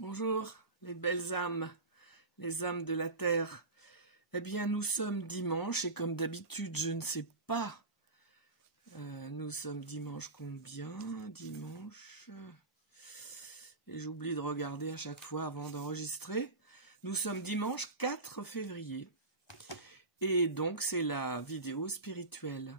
Bonjour, les belles âmes, les âmes de la terre. Eh bien, nous sommes dimanche et comme d'habitude, je ne sais pas. Nous sommes dimanche combien? Dimanche. Et j'oublie de regarder à chaque fois avant d'enregistrer. Nous sommes dimanche 4 février. Et donc, c'est la vidéo spirituelle.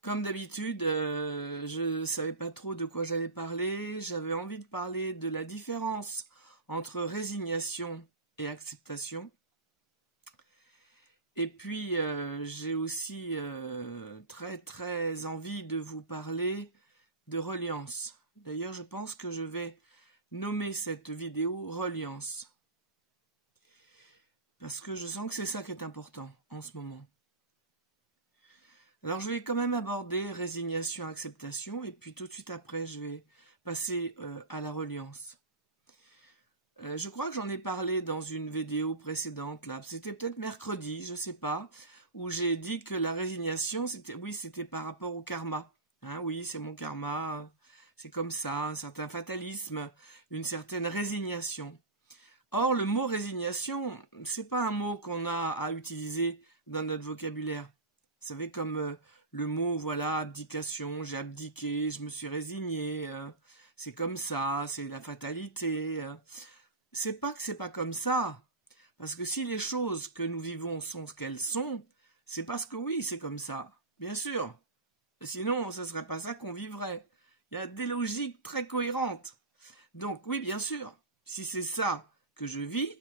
Comme d'habitude, je ne savais pas trop de quoi j'allais parler. J'avais envie de parler de la différence entre résignation et acceptation. Et puis, j'ai aussi très envie de vous parler de reliance. D'ailleurs, je pense que je vais nommer cette vidéo reliance. Parce que je sens que c'est ça qui est important en ce moment. Alors, je vais quand même aborder résignation, acceptation, et puis tout de suite après, je vais passer à la reliance. Je crois que j'en ai parlé dans une vidéo précédente, là. C'était peut-être mercredi, je sais pas, où j'ai dit que la résignation, c'était par rapport au karma. Hein, oui, c'est mon karma, c'est comme ça, un certain fatalisme, une certaine résignation. Or, le mot résignation, c'est pas un mot qu'on a à utiliser dans notre vocabulaire. Vous savez, comme le mot, voilà, abdication, j'ai abdiqué, je me suis résigné, c'est comme ça, c'est la fatalité. C'est pas que c'est pas comme ça, parce que si les choses que nous vivons sont ce qu'elles sont, c'est parce que oui, c'est comme ça, bien sûr. Sinon, ce serait pas ça qu'on vivrait. Il y a des logiques très cohérentes. Donc oui, bien sûr, si c'est ça que je vis,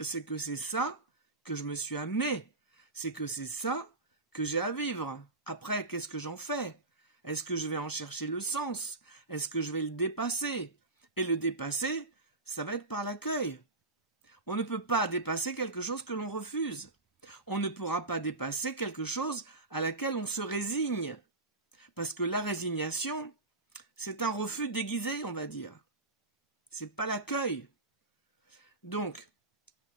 c'est que c'est ça que je me suis amené, c'est que c'est ça que j'ai à vivre. Après, qu'est-ce que j'en fais? Est-ce que je vais en chercher le sens? Est-ce que je vais le dépasser? Et le dépasser, ça va être par l'accueil. On ne peut pas dépasser quelque chose que l'on refuse. On ne pourra pas dépasser quelque chose à laquelle on se résigne. Parce que la résignation, c'est un refus déguisé, on va dire. C'est pas l'accueil. Donc,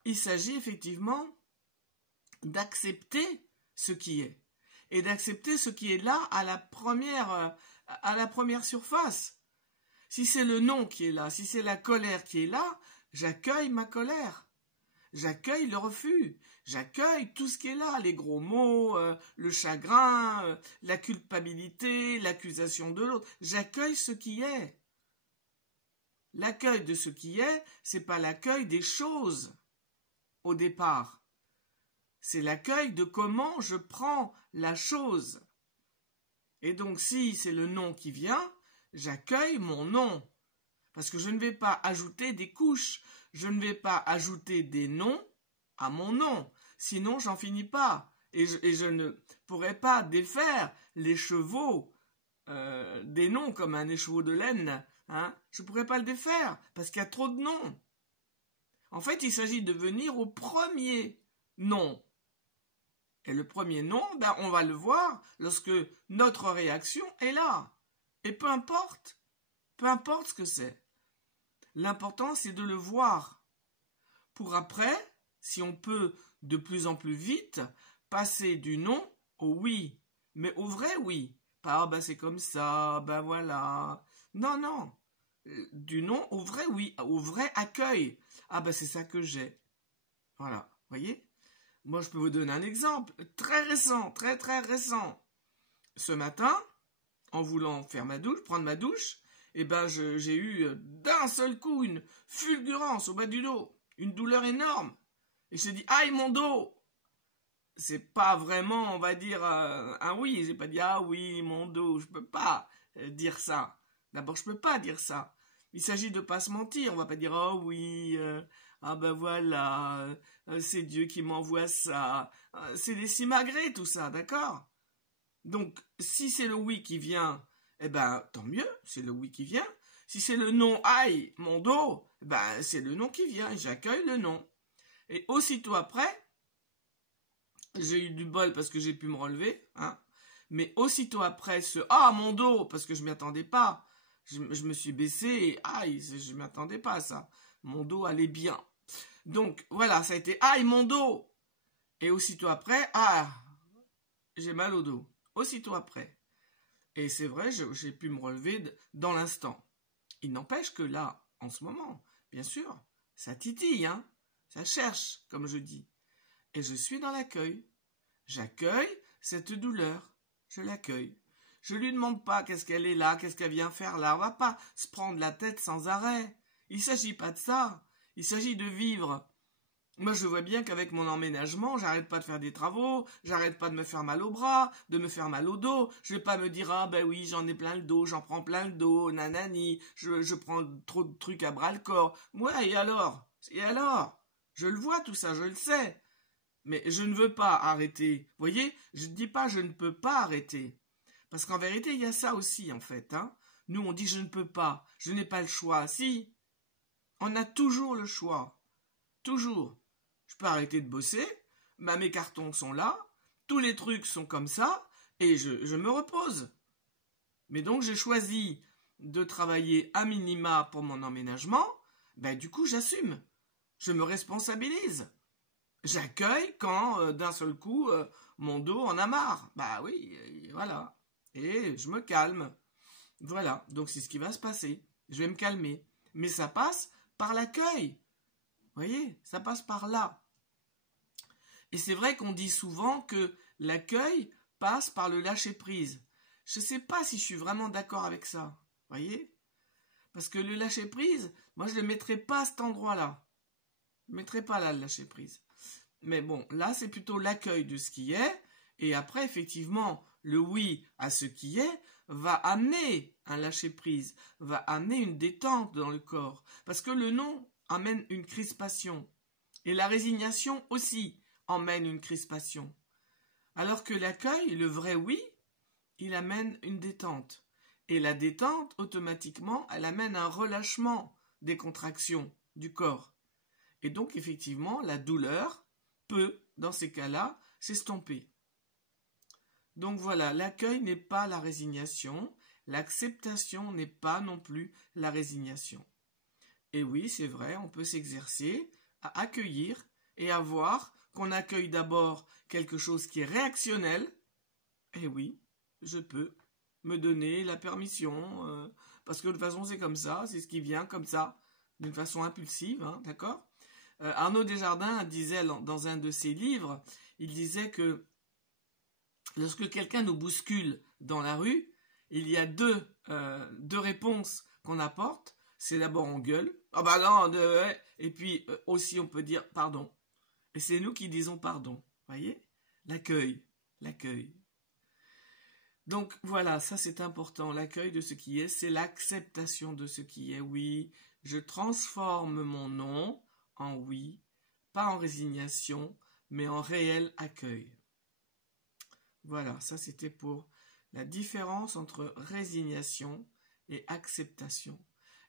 il s'agit effectivement d'accepter ce qui est. Et d'accepter ce qui est là à la première surface. Si c'est le non qui est là, si c'est la colère qui est là, j'accueille ma colère. J'accueille le refus. J'accueille tout ce qui est là, les gros mots, le chagrin, la culpabilité, l'accusation de l'autre. J'accueille ce qui est. L'accueil de ce qui est, c'est pas l'accueil des choses au départ. C'est l'accueil de comment je prends la chose. Et donc, si c'est le non qui vient, j'accueille mon non. Parce que je ne vais pas ajouter des couches. Je ne vais pas ajouter des noms à mon nom. Sinon, j'en finis pas. Et je ne pourrais pas défaire les chevaux des noms comme un écheveau de laine. Hein. Je ne pourrais pas le défaire parce qu'il y a trop de noms. En fait, il s'agit de venir au premier nom. Et le premier nom, on va le voir lorsque notre réaction est là. Et peu importe ce que c'est. L'important, c'est de le voir. Pour après, si on peut de plus en plus vite, passer du non au oui. Mais au vrai oui. Pas, c'est comme ça, voilà. Non. Du non au vrai oui, au vrai accueil. C'est ça que j'ai. Voilà, voyez ? Moi, je peux vous donner un exemple très récent, très récent. Ce matin, en voulant prendre ma douche, j'ai eu d'un seul coup une fulgurance au bas du dos, une douleur énorme. Et je me suis dit, aïe mon dos! C'est pas vraiment, on va dire, un oui. J'ai pas dit, ah oui, mon dos. Je peux pas dire ça. D'abord, je peux pas dire ça. Il s'agit de pas se mentir. On va pas dire, oh oui, voilà, c'est Dieu qui m'envoie ça. C'est des simagrées, tout ça, d'accord? Donc, si c'est le oui qui vient, tant mieux, c'est le oui qui vient. Si c'est le non, aïe, mon dos, c'est le non qui vient, j'accueille le non. Et aussitôt après, j'ai eu du bol parce que j'ai pu me relever, hein. Mais aussitôt après mon dos, parce que je m'y attendais pas, je me suis baissé et aïe, je m'y attendais pas à ça. Mon dos allait bien. Donc, voilà, ça a été aïe, mon dos. Et aussitôt après, j'ai mal au dos. Aussitôt après. Et c'est vrai, j'ai pu me relever dans l'instant. Il n'empêche que là, en ce moment. Bien sûr, ça titille, hein, ça cherche, comme je dis. Et je suis dans l'accueil. J'accueille cette douleur. Je l'accueille. Je lui demande pas qu'est-ce qu'elle est là, qu'est-ce qu'elle vient faire là. On va pas se prendre la tête sans arrêt. Il s'agit pas de ça. Il s'agit de vivre. Moi, je vois bien qu'avec mon emménagement, j'arrête pas de faire des travaux, j'arrête pas de me faire mal au bras, de me faire mal au dos. Je vais pas me dire, ah ben oui, j'en ai plein le dos, j'en prends plein le dos, nanani, je prends trop de trucs à bras le corps. Ouais, et alors? Et alors? Je le vois tout ça, je le sais. Mais je ne veux pas arrêter. Vous voyez, je ne dis pas je ne peux pas arrêter. Parce qu'en vérité, il y a ça aussi, en fait. Hein. Nous, on dit je ne peux pas, je n'ai pas le choix. Si, on a toujours le choix. Toujours. Je peux arrêter de bosser, mes cartons sont là, tous les trucs sont comme ça, et je me repose. Mais donc j'ai choisi de travailler à minima pour mon emménagement, du coup j'assume, je me responsabilise. J'accueille quand d'un seul coup mon dos en a marre. Bah oui, voilà. Et je me calme. Voilà, donc c'est ce qui va se passer. Je vais me calmer. Mais ça passe par l'accueil. Vous voyez, ça passe par là. Et c'est vrai qu'on dit souvent que l'accueil passe par le lâcher-prise. Je ne sais pas si je suis vraiment d'accord avec ça. Vous voyez? Parce que le lâcher-prise, moi je ne le mettrais pas à cet endroit-là. Je ne mettrais pas là le lâcher-prise. Mais bon, là c'est plutôt l'accueil de ce qui est. Et après, effectivement, le oui à ce qui est va amener un lâcher-prise, va amener une détente dans le corps. Parce que le non amène une crispation. Et la résignation aussi emmène une crispation. Alors que l'accueil, le vrai oui, il amène une détente. Et la détente, automatiquement, elle amène un relâchement des contractions du corps. Et donc, effectivement, la douleur peut, dans ces cas-là, s'estomper. Donc voilà, l'accueil n'est pas la résignation, l'acceptation n'est pas non plus la résignation. Et oui, c'est vrai, on peut s'exercer à accueillir et à voir qu'on accueille d'abord quelque chose qui est réactionnel. Et oui, je peux me donner la permission, parce que de toute façon c'est comme ça, c'est ce qui vient comme ça, d'une façon impulsive, hein, d'accord? Arnaud Desjardins disait dans un de ses livres, il disait que lorsque quelqu'un nous bouscule dans la rue, il y a deux réponses qu'on apporte. C'est d'abord on gueule, ah bah non, et puis aussi on peut dire pardon. Et c'est nous qui disons pardon, voyez? L'accueil. Donc voilà, ça c'est important, l'accueil de ce qui est, c'est l'acceptation de ce qui est. Oui, je transforme mon non en oui, pas en résignation, mais en réel accueil. Voilà, ça c'était pour la différence entre résignation et acceptation,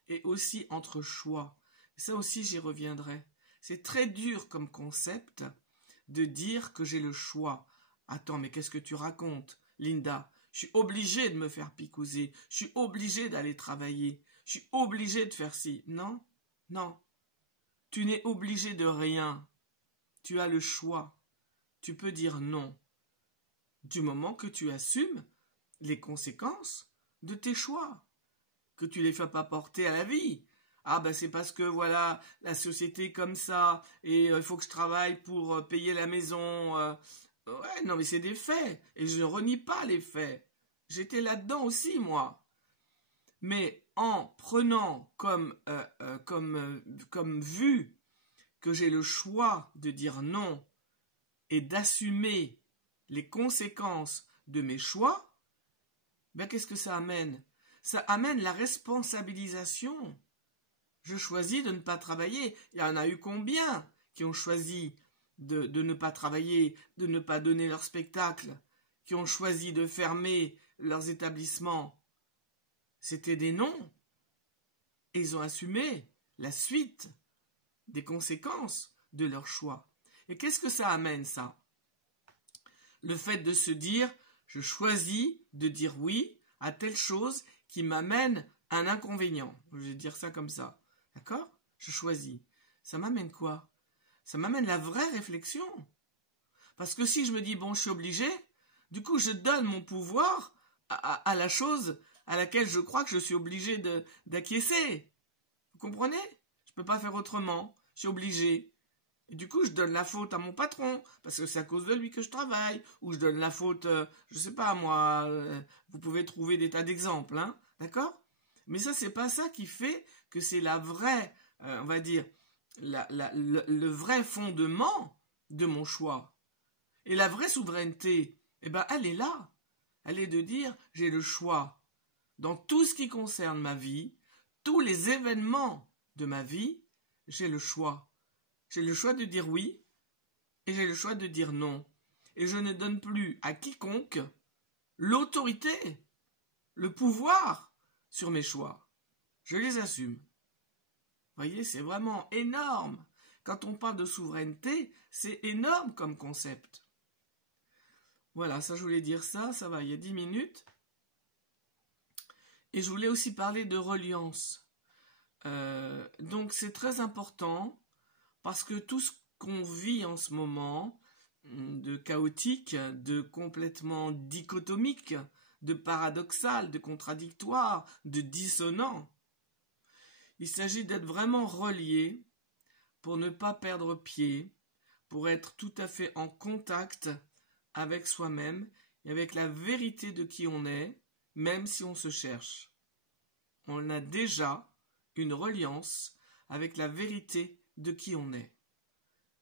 et aussi entre choix. Ça aussi j'y reviendrai. C'est très dur comme concept de dire que j'ai le choix. Attends, mais qu'est-ce que tu racontes, Linda? Je suis obligée de me faire picouser, je suis obligée d'aller travailler, je suis obligée de faire ci. Non, non. Tu n'es obligé de rien. Tu as le choix. Tu peux dire non. Du moment que tu assumes les conséquences de tes choix, que tu les fais pas porter à la vie. Ah ben c'est parce que voilà, la société est comme ça, et il faut que je travaille pour payer la maison. Ouais, non mais c'est des faits, et je ne renie pas les faits. J'étais là-dedans aussi, moi. Mais en prenant comme vue que j'ai le choix de dire non et d'assumer les conséquences de mes choix, ben qu'est-ce que ça amène? Ça amène la responsabilisation. Je choisis de ne pas travailler. Il y en a eu combien qui ont choisi de ne pas travailler, de ne pas donner leur spectacle, qui ont choisi de fermer leurs établissements? C'était des noms. Et ils ont assumé la suite des conséquences de leur choix. Et qu'est-ce que ça amène, ça? Le fait de se dire, je choisis de dire oui à telle chose qui m'amène un inconvénient. Je vais dire ça comme ça. D'accord? Je choisis. Ça m'amène quoi? Ça m'amène la vraie réflexion. Parce que si je me dis, bon, je suis obligé, du coup, je donne mon pouvoir à la chose à laquelle je crois que je suis obligé d'acquiescer. Vous comprenez? Je ne peux pas faire autrement. Je suis obligé. Et du coup, je donne la faute à mon patron, parce que c'est à cause de lui que je travaille. Ou je donne la faute, je ne sais pas moi, vous pouvez trouver des tas d'exemples, hein, d'accord? Mais ça, c'est pas ça qui fait que c'est la vraie, on va dire, le vrai fondement de mon choix. Et la vraie souveraineté, eh ben, elle est là. Elle est de dire, j'ai le choix. Dans tout ce qui concerne ma vie, tous les événements de ma vie, j'ai le choix. J'ai le choix de dire oui et j'ai le choix de dire non. Et je ne donne plus à quiconque l'autorité, le pouvoir sur mes choix. Je les assume. Vous voyez, c'est vraiment énorme. Quand on parle de souveraineté, c'est énorme comme concept. Voilà, ça je voulais dire ça, ça va, il y a 10 minutes. Et je voulais aussi parler de reliance. Donc c'est très important parce que tout ce qu'on vit en ce moment, de chaotique, de complètement dichotomique, de paradoxal, de contradictoire, de dissonant, il s'agit d'être vraiment relié pour ne pas perdre pied, pour être tout à fait en contact avec soi-même et avec la vérité de qui on est, même si on se cherche. On a déjà une reliance avec la vérité de qui on est.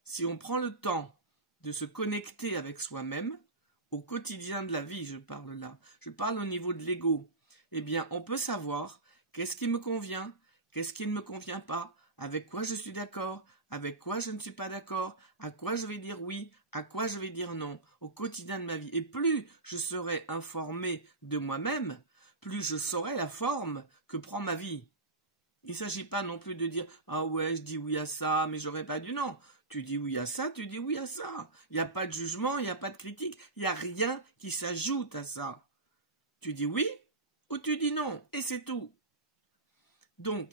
Si on prend le temps de se connecter avec soi-même, au quotidien de la vie, je parle là, je parle au niveau de l'ego, eh bien, on peut savoir qu'est-ce qui me convient, qu'est-ce qui ne me convient pas, avec quoi je suis d'accord, avec quoi je ne suis pas d'accord, à quoi je vais dire oui, à quoi je vais dire non, au quotidien de ma vie. Et plus je serai informé de moi-même, plus je saurai la forme que prend ma vie. Il ne s'agit pas non plus de dire « Ah ouais, je dis oui à ça, mais j'aurais pas dû. » Non, tu dis oui à ça, tu dis oui à ça. Il n'y a pas de jugement, il n'y a pas de critique, il n'y a rien qui s'ajoute à ça. Tu dis oui ou tu dis non, et c'est tout. Donc,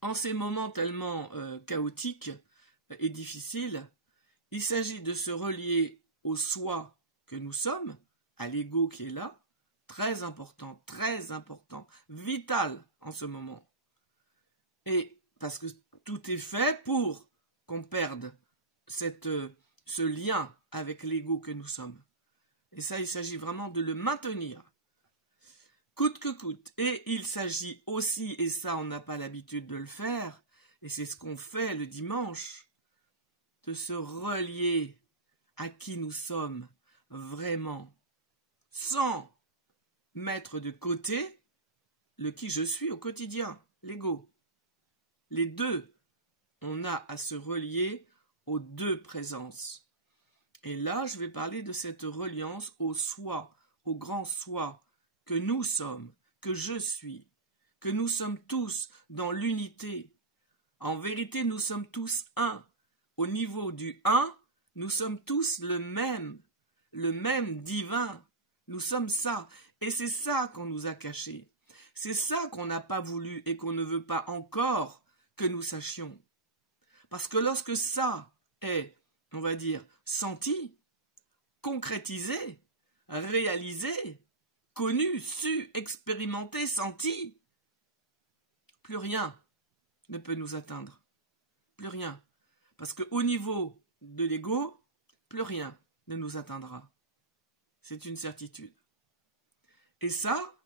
en ces moments tellement chaotiques et difficiles, il s'agit de se relier au soi que nous sommes, à l'ego qui est là, très important, vital en ce moment. Et parce que tout est fait pour qu'on perde ce lien avec l'ego que nous sommes. Et ça, il s'agit vraiment de le maintenir, coûte que coûte. Et il s'agit aussi, et ça on n'a pas l'habitude de le faire, et c'est ce qu'on fait le dimanche, de se relier à qui nous sommes vraiment, sans mettre de côté le qui je suis au quotidien, l'ego. Les deux, on a à se relier aux deux présences. Et là, je vais parler de cette reliance au soi, au grand soi, que nous sommes, que je suis, que nous sommes tous dans l'unité. En vérité, nous sommes tous un. Au niveau du un, nous sommes tous le même divin. Nous sommes ça. Et c'est ça qu'on nous a caché. C'est ça qu'on n'a pas voulu et qu'on ne veut pas encore que nous sachions. Parce que lorsque ça est, on va dire, senti, concrétisé, réalisé, connu, su, expérimenté, senti, plus rien ne peut nous atteindre. Plus rien. Parce qu'au niveau de l'ego, plus rien ne nous atteindra. C'est une certitude. Et ça,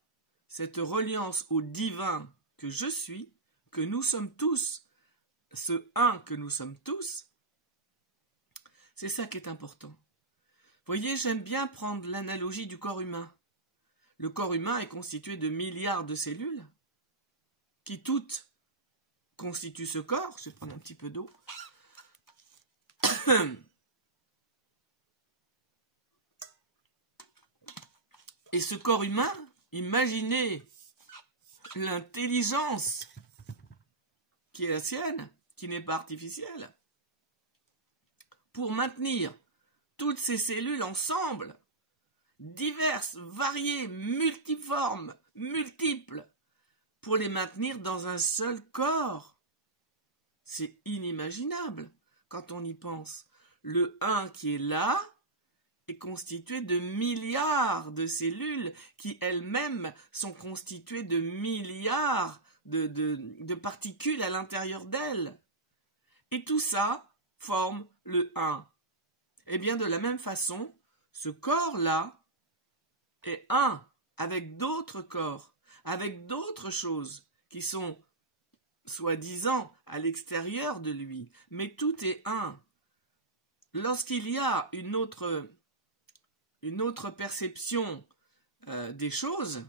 cette reliance au divin que je suis, que nous sommes tous, ce un que nous sommes tous, c'est ça qui est important. Vous voyez, j'aime bien prendre l'analogie du corps humain. Le corps humain est constitué de milliards de cellules qui toutes constituent ce corps. Je vais prendre un petit peu d'eau. Et ce corps humain, imaginez l'intelligence qui est la sienne, qui n'est pas artificielle, pour maintenir toutes ces cellules ensemble, diverses, variées, multiformes, multiples, pour les maintenir dans un seul corps. C'est inimaginable quand on y pense. Le un qui est là est constitué de milliards de cellules qui elles-mêmes sont constituées de milliards de particules à l'intérieur d'elle. Et tout ça forme le un. Et bien de la même façon, ce corps-là est un avec d'autres corps, avec d'autres choses qui sont soi-disant à l'extérieur de lui, mais tout est un. Lorsqu'il y a une autre perception des choses,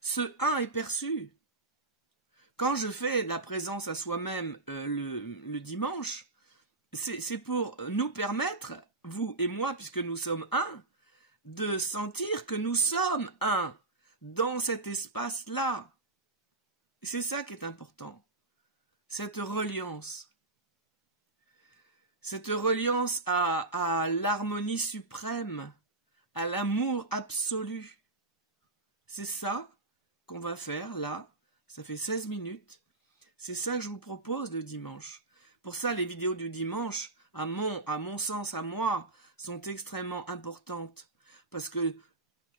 ce un est perçu. Quand je fais la présence à soi-même le dimanche, c'est pour nous permettre, vous et moi, puisque nous sommes un, de sentir que nous sommes un dans cet espace-là. C'est ça qui est important. Cette reliance à l'harmonie suprême, à l'amour absolu. C'est ça qu'on va faire là. Ça fait 16 minutes. C'est ça que je vous propose le dimanche. Pour ça, les vidéos du dimanche, à mon sens, à moi, sont extrêmement importantes. Parce que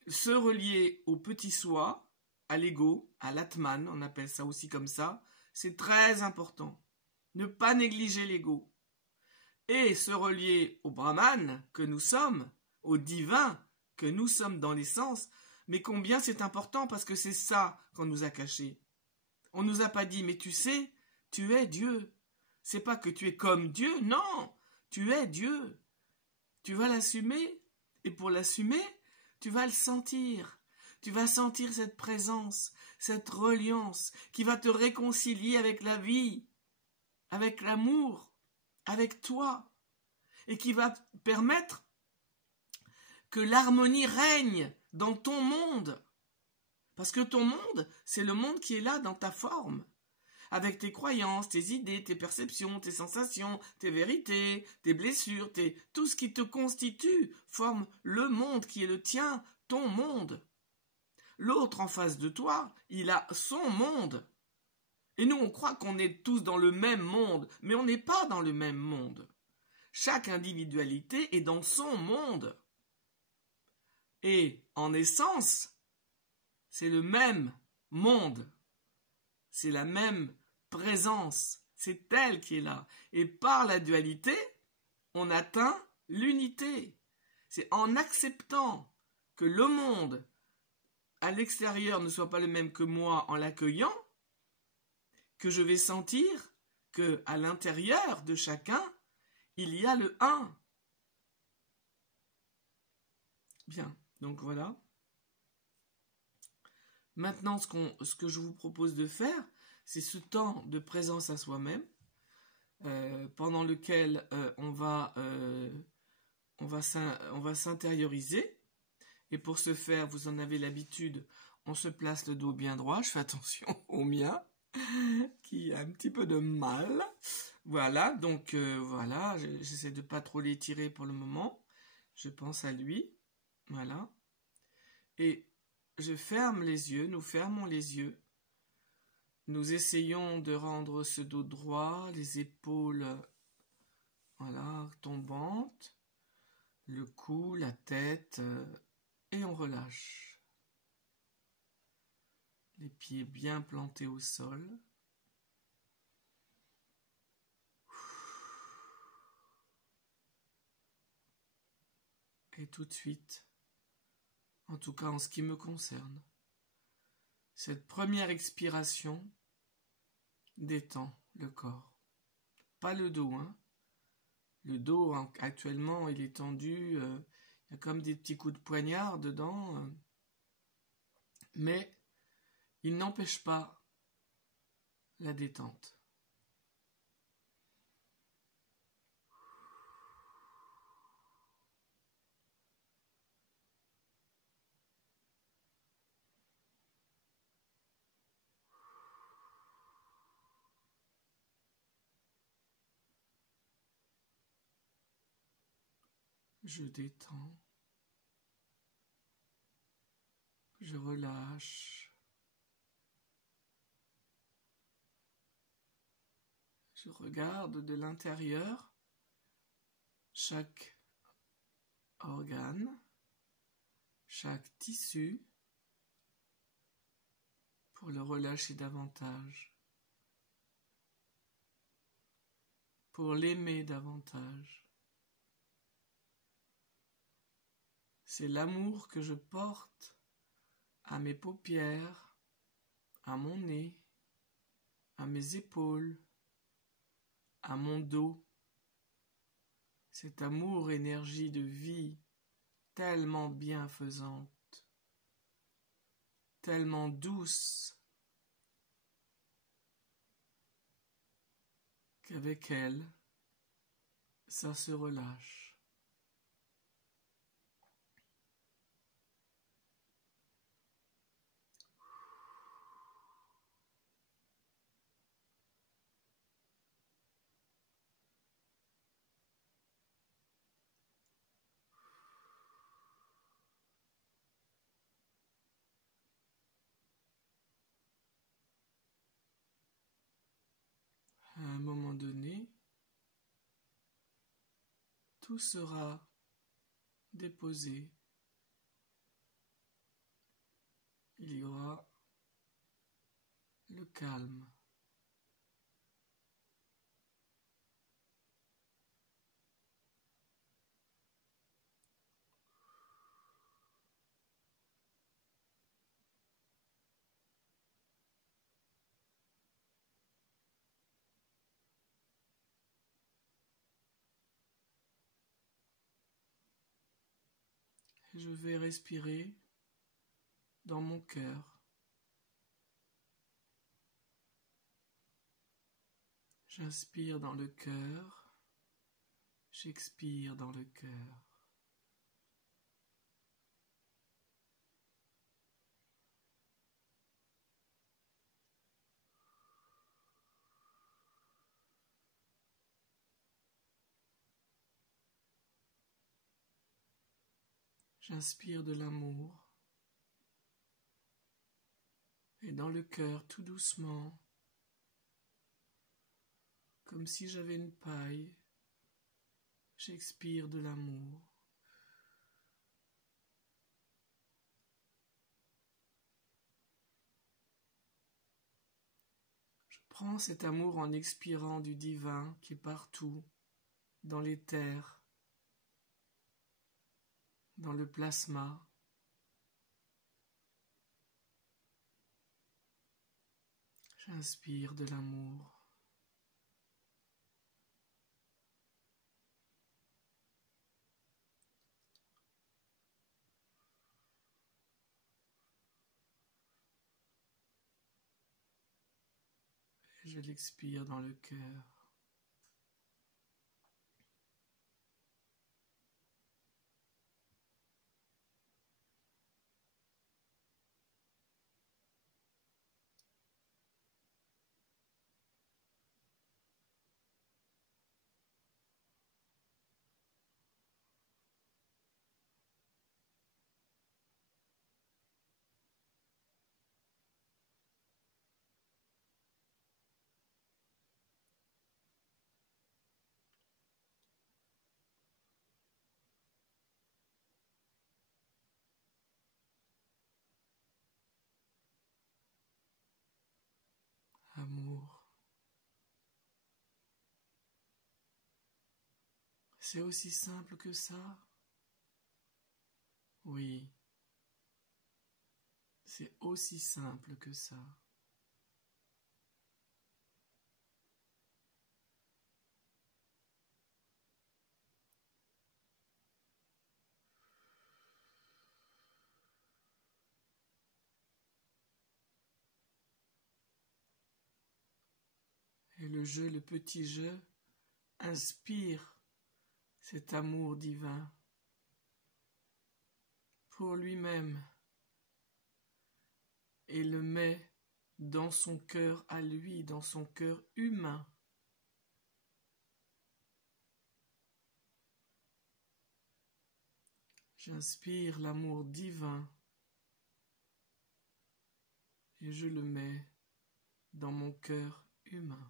se relier au petit soi, à l'ego, à l'atman, on appelle ça aussi comme ça, c'est très important. Ne pas négliger l'ego. Et se relier au Brahman que nous sommes, au divin que nous sommes dans l'essence, mais combien c'est important parce que c'est ça qu'on nous a caché. On nous a pas dit, mais tu sais, tu es Dieu. C'est pas que tu es comme Dieu, non, tu es Dieu. Tu vas l'assumer, et pour l'assumer, tu vas le sentir. Tu vas sentir cette présence, cette reliance qui va te réconcilier avec la vie, avec l'amour, avec toi, et qui va permettre que l'harmonie règne dans ton monde. Parce que ton monde, c'est le monde qui est là dans ta forme. Avec tes croyances, tes idées, tes perceptions, tes sensations, tes vérités, tes blessures, tout ce qui te constitue forme le monde qui est le tien, ton monde. L'autre en face de toi, il a son monde. Et nous, on croit qu'on est tous dans le même monde, mais on n'est pas dans le même monde. Chaque individualité est dans son monde. Et en essence, c'est le même monde. C'est la même présence. C'est elle qui est là. Et par la dualité, on atteint l'unité. C'est en acceptant que le monde à l'extérieur ne soit pas le même que moi en l'accueillant, que je vais sentir que à l'intérieur de chacun, il y a le un. Bien, donc voilà. Maintenant, ce que je vous propose de faire, c'est ce temps de présence à soi-même, pendant lequel on va s'intérioriser. Et pour ce faire, vous en avez l'habitude, on se place le dos bien droit. Je fais attention au mien, qui a un petit peu de mal. Voilà, donc voilà, j'essaie de pas trop l'étirer pour le moment. Je pense à lui. Voilà. Et je ferme les yeux, nous fermons les yeux. Nous essayons de rendre ce dos droit, les épaules voilà, tombantes, le cou, la tête, et on relâche. Les pieds bien plantés au sol. Et tout de suite, en tout cas en ce qui me concerne, cette première expiration détend le corps. Pas le dos, hein. Le dos, actuellement, il est tendu, il y a comme des petits coups de poignard dedans, mais il n'empêche pas la détente. Je détends, je relâche, je regarde de l'intérieur chaque organe, chaque tissu, pour le relâcher davantage, pour l'aimer davantage. C'est l'amour que je porte à mes paupières, à mon nez, à mes épaules, à mon dos. Cet amour, énergie de vie, tellement bienfaisante, tellement douce, qu'avec elle, ça se relâche. À un moment donné, tout sera déposé. Il y aura le calme. Et je vais respirer dans mon cœur. J'inspire dans le cœur, j'expire dans le cœur. J'inspire de l'amour et dans le cœur tout doucement, comme si j'avais une paille, j'expire de l'amour. Je prends cet amour en expirant du divin qui est partout, dans l'éther, dans le plasma. J'inspire de l'amour. Et je l'expire dans le cœur. Amour. C'est aussi simple que ça? Oui, c'est aussi simple que ça. Et le jeu, le petit jeu, inspire cet amour divin pour lui-même et le met dans son cœur à lui, dans son cœur humain. J'inspire l'amour divin et je le mets dans mon cœur humain.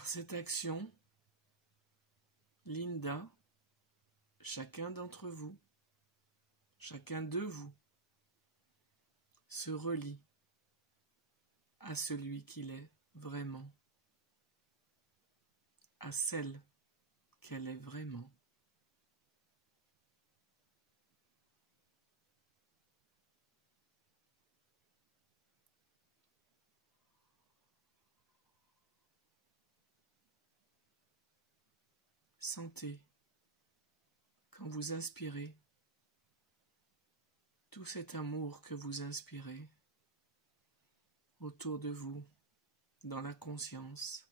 Par cette action, Linda, chacun d'entre vous, chacun de vous, se relie à celui qu'il est vraiment, à celle qu'elle est vraiment. Sentez, quand vous inspirez, tout cet amour que vous inspirez autour de vous, dans la conscience,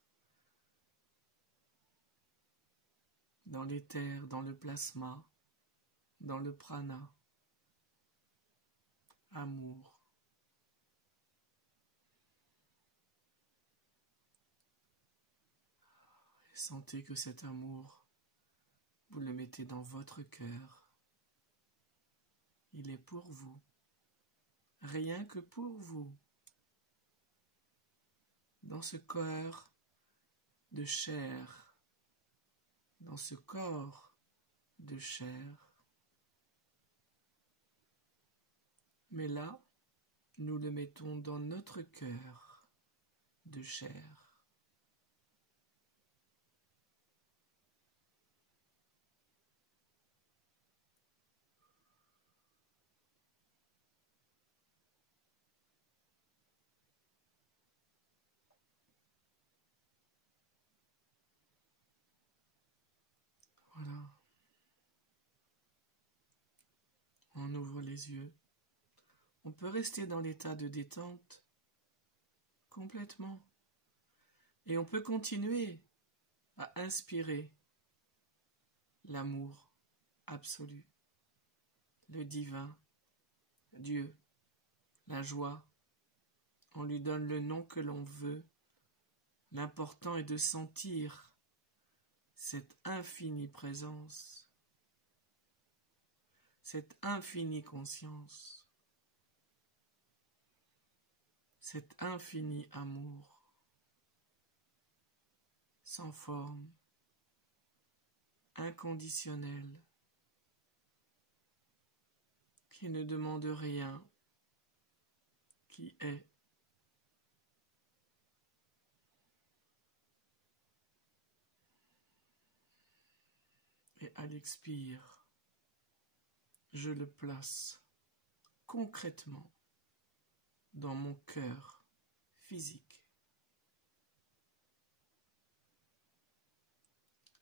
dans l'éther, dans le plasma, dans le prana. Amour. Et sentez que cet amour, vous le mettez dans votre cœur. Il est pour vous, rien que pour vous, dans ce cœur de chair, dans ce corps de chair. Mais là, nous le mettons dans notre cœur de chair. Voilà. On ouvre les yeux. On peut rester dans l'état de détente complètement. Et on peut continuer à inspirer l'amour absolu, le divin, Dieu, la joie. On lui donne le nom que l'on veut. L'important est de sentir cette infinie présence, cette infinie conscience, cet infini amour, sans forme, inconditionnel, qui ne demande rien, qui est. Et à l'expire, je le place concrètement dans mon cœur physique.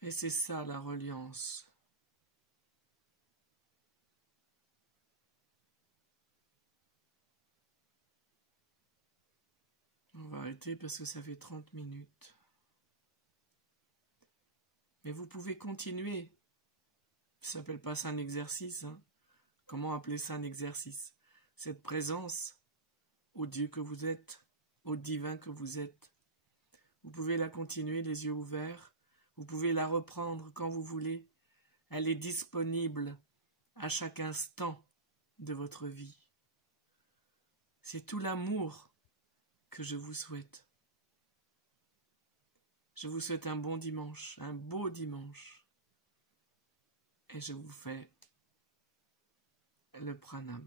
Et c'est ça la reliance. On va arrêter parce que ça fait 30 minutes. Mais vous pouvez continuer. Ça s'appelle pas ça un exercice, hein. Comment appeler ça un exercice? Cette présence au Dieu que vous êtes, au divin que vous êtes. Vous pouvez la continuer les yeux ouverts. Vous pouvez la reprendre quand vous voulez. Elle est disponible à chaque instant de votre vie. C'est tout l'amour que je vous souhaite. Je vous souhaite un bon dimanche, un beau dimanche. Et je vous fais le pranam.